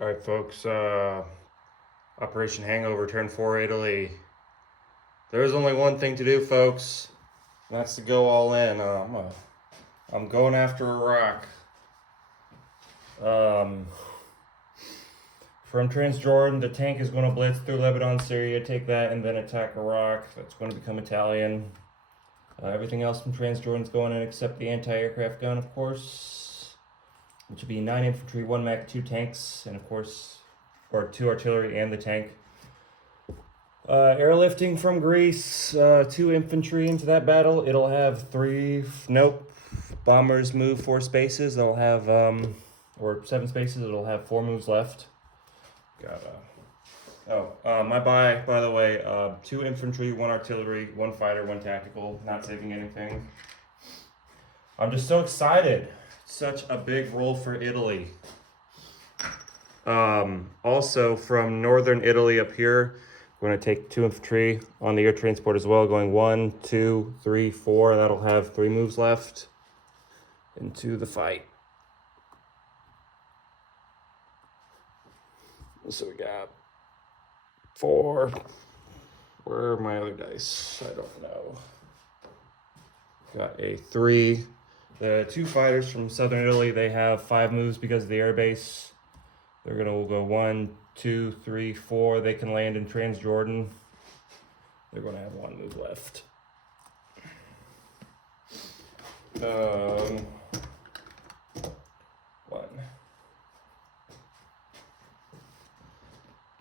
All right, folks. Operation Hangover, Turn 4, Italy. There is only one thing to do, folks. And that's to go all in. I'm going after Iraq. From Transjordan, the tank is going to blitz through Lebanon, Syria, take that, and then attack Iraq. That's going to become Italian. Everything else from Transjordan is going in except the anti-aircraft gun, of course, which would be 9 infantry, 1 mech, 2 tanks, and of course, or 2 artillery and the tank. Airlifting from Greece, 2 infantry into that battle. It'll have 3, bombers move 4 spaces. They'll have, or 7 spaces. It'll have 4 moves left. My buy, by the way, 2 infantry, 1 artillery, 1 fighter, 1 tactical, not saving anything. I'm just so excited. Such a big role for Italy. Also from northern Italy up here, we're going to take 2 infantry on the air transport as well, going 1, 2, 3, 4. That'll have 3 moves left into the fight. So we got 4. Where are my other dice? I don't know. Got a 3. The 2 fighters from southern Italy, they have 5 moves because of the air base. They're gonna go 1, 2, 3, 4. They can land in Transjordan. They're gonna have 1 move left. One.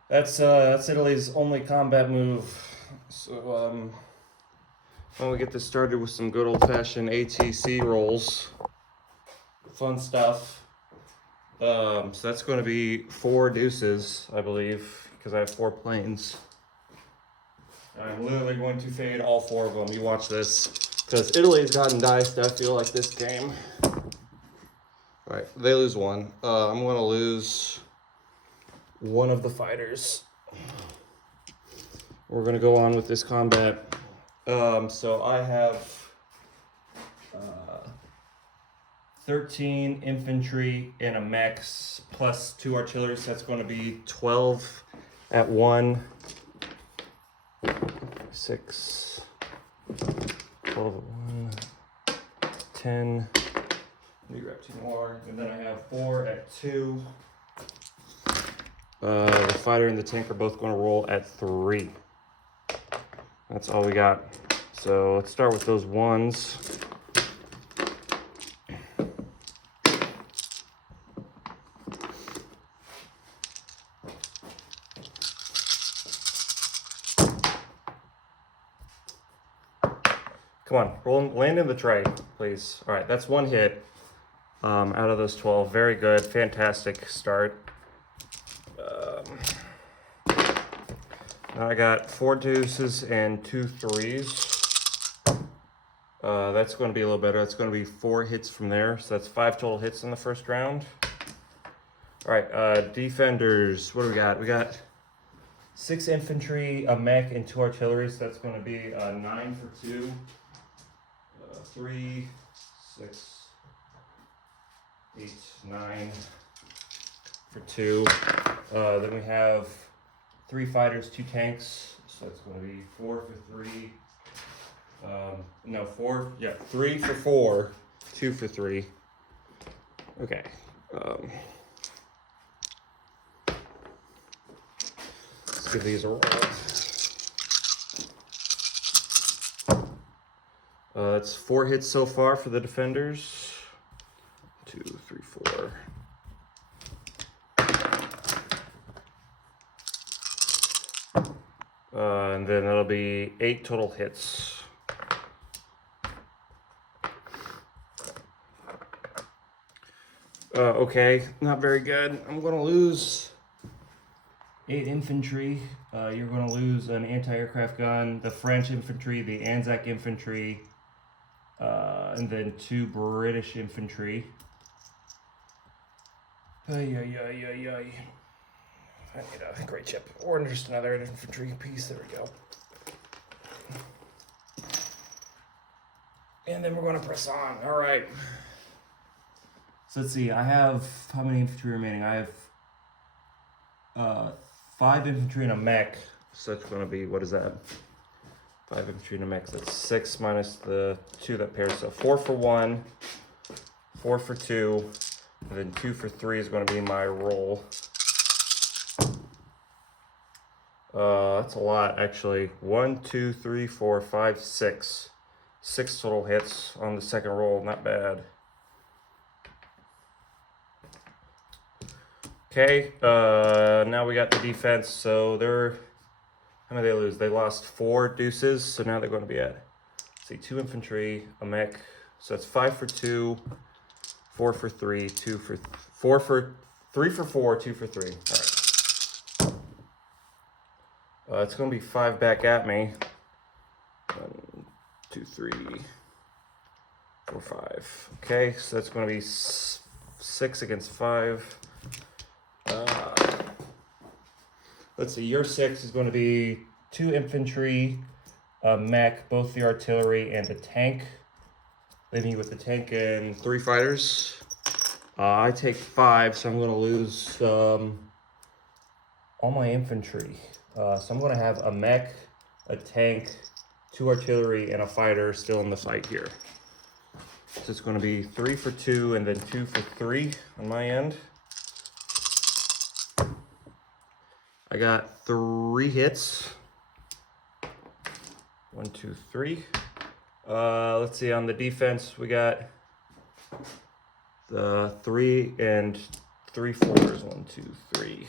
That's Italy's only combat move. So when we get this started with some good old-fashioned ATC rolls, fun stuff. So that's going to be 4 deuces, I believe, because I have 4 planes. I'm literally going to fade all 4 of them. You watch this, because Italy's gotten diced, I feel like, this game. All right, they lose 1. I'm going to lose 1 of the fighters. We're going to go on with this combat. So I have 13 infantry and a mechs plus 2 artillery, so that's going to be 12 at 1. 6, 12 at 1, 10. Let me grab 2 more, and then I have 4 at 2. The fighter and the tank are both going to roll at 3. That's all we got. So let's start with those 1s. Come on, land in the tray, please. All right, that's 1 hit out of those 12. Very good, fantastic start. Now I got 4 deuces and 2 3s. That's going to be a little better. That's going to be 4 hits from there. So that's 5 total hits in the first round. All right, defenders. What do we got? We got 6 infantry, a mech, and 2 artillery. So that's going to be 9 for 2. 3, 6, 8, 9 for 2. Then we have 3 fighters, 2 tanks. So that's going to be 4 for 3. 3 for 4, 2 for 3. Okay. Let's give these a roll. That's 4 hits so far for the defenders. 2, 3, 4. And then that'll be 8 total hits. Okay, not very good. I'm going to lose 8 infantry. You're going to lose an anti-aircraft gun, the French infantry, the Anzac infantry, and then 2 British infantry. I need a great chip, or just another infantry piece. There we go. And then we're going to press on. All right. So let's see. I have how many infantry remaining? I have 5 infantry and a mech. So it's going to be, what is that? 5 infantry and a mech. That's 6 minus the 2 that pairs. So 4 for 1, 4 for 2, and then 2 for 3 is going to be my roll. That's a lot, actually. 1, 2, 3, 4, 5, 6. 6 total hits on the second roll. Not bad. Okay, now we got the defense. So they're, how many did they lose? They lost 4 deuces, so now they're going to be at, let's see, 2 infantry, a mech. So that's 5 for 2, 4 for 3, 2 for 4 for 3 for 4, 2 for 3. All right. It's going to be 5 back at me. 1, 2, 3, 4, 5. Okay, so that's going to be 6 against 5. Let's see, your 6 is going to be 2 infantry, a mech, both the artillery, and a tank. Leaving you with the tank and 3 fighters. I take 5, so I'm going to lose all my infantry. So I'm going to have a mech, a tank, 2 artillery, and a fighter still in the fight here. So it's going to be 3 for 2 and then 2 for 3 on my end. I got 3 hits. 1, 2, 3. Let's see, on the defense, we got the 3 and 3 4s. 1, 2, 3.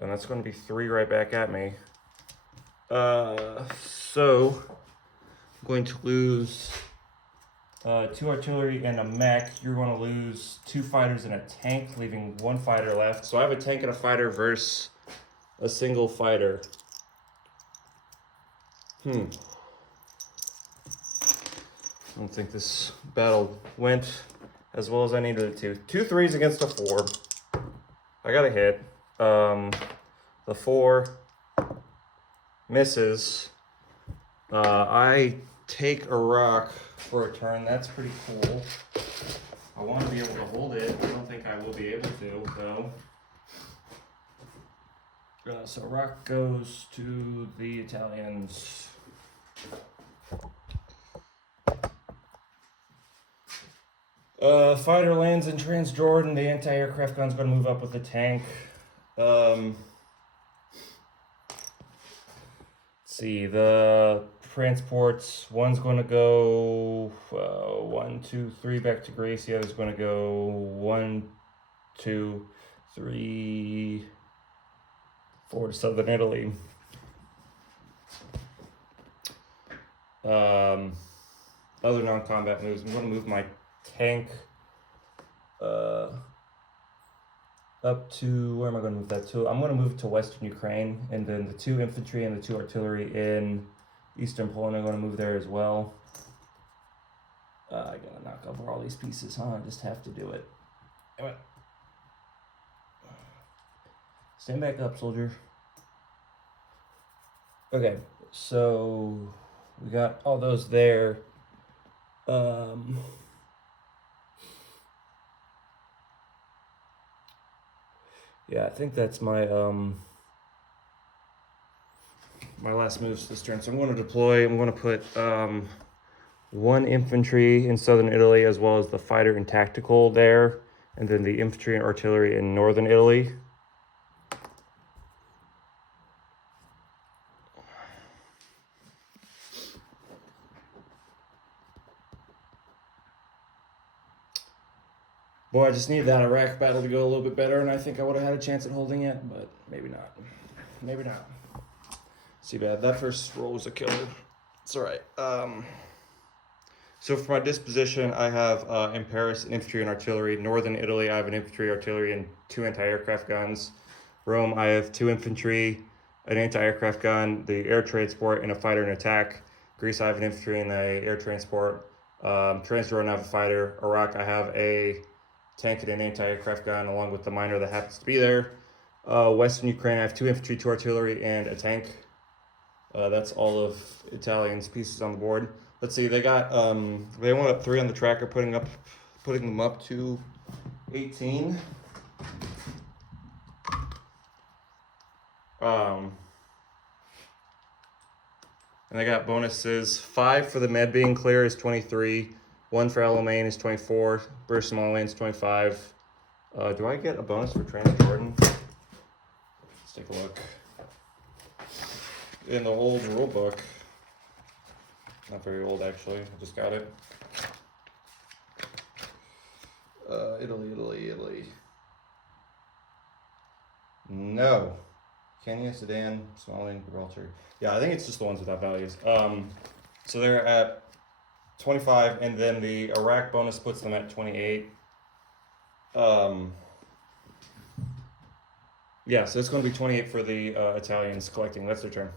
And that's going to be 3 right back at me. So I'm going to lose 2 artillery and a mech. You're going to lose 2 fighters and a tank, leaving 1 fighter left. So I have a tank and a fighter versus a single fighter. I don't think this battle went as well as I needed it to. 2 3s against a 4. I got a hit. The 4 misses. I take a rock for a turn. That's pretty cool. I want to be able to hold it. I don't think I will be able to, though. So rock goes to the Italians. Fighter lands in Transjordan. The anti-aircraft gun's going to move up with the tank. Let's see, the transports, one's going to go 1, 2, 3 back to Greece. The other's going to go 1, 2, 3, 4 to southern Italy. Other non-combat moves. I'm going to move my tank up to, where am I going to move that to? I'm going to move it to Western Ukraine, and then the 2 infantry and the 2 artillery in Eastern Poland are going to move there as well. I got to knock over all these pieces, huh? I just have to do it. Anyway. Stand back up, soldier. Okay, so we got all those there. Yeah, I think that's my my last moves this turn. So I'm going to deploy. I'm going to put 1 infantry in southern Italy, as well as the fighter and tactical there, and then the infantry and artillery in northern Italy. Boy, I just need that Iraq battle to go a little bit better, and I think I would have had a chance at holding it, but maybe not. Maybe not. Too bad. That first roll was a killer. It's all right. So for my disposition, I have in Paris an infantry and artillery. Northern Italy, I have an infantry, artillery, and 2 anti-aircraft guns. Rome, I have 2 infantry, an anti-aircraft gun, the air transport, and a fighter and attack. Greece, I have an infantry and an air transport. Transjordan, I have a fighter. Iraq, I have a tank and an anti-aircraft gun, along with the miner that happens to be there. Western Ukraine, I have 2 infantry, 2 artillery, and a tank. That's all of Italian's pieces on the board. Let's see, they got, they went up 3 on the tracker, putting up putting them up to 18. And I got bonuses. 5 for the med being clear is 23. 1 for Alamein is 24. British Somaliland is 25. Do I get a bonus for Transjordan? Let's take a look. In the old rule book, not very old actually, I just got it. Italy. No. Kenya, Sudan, Somaliland, Gibraltar. Yeah, I think it's just the ones without values. So they're at 25, and then the Iraq bonus puts them at 28. Yeah, so it's going to be 28 for the Italians collecting. That's their turn.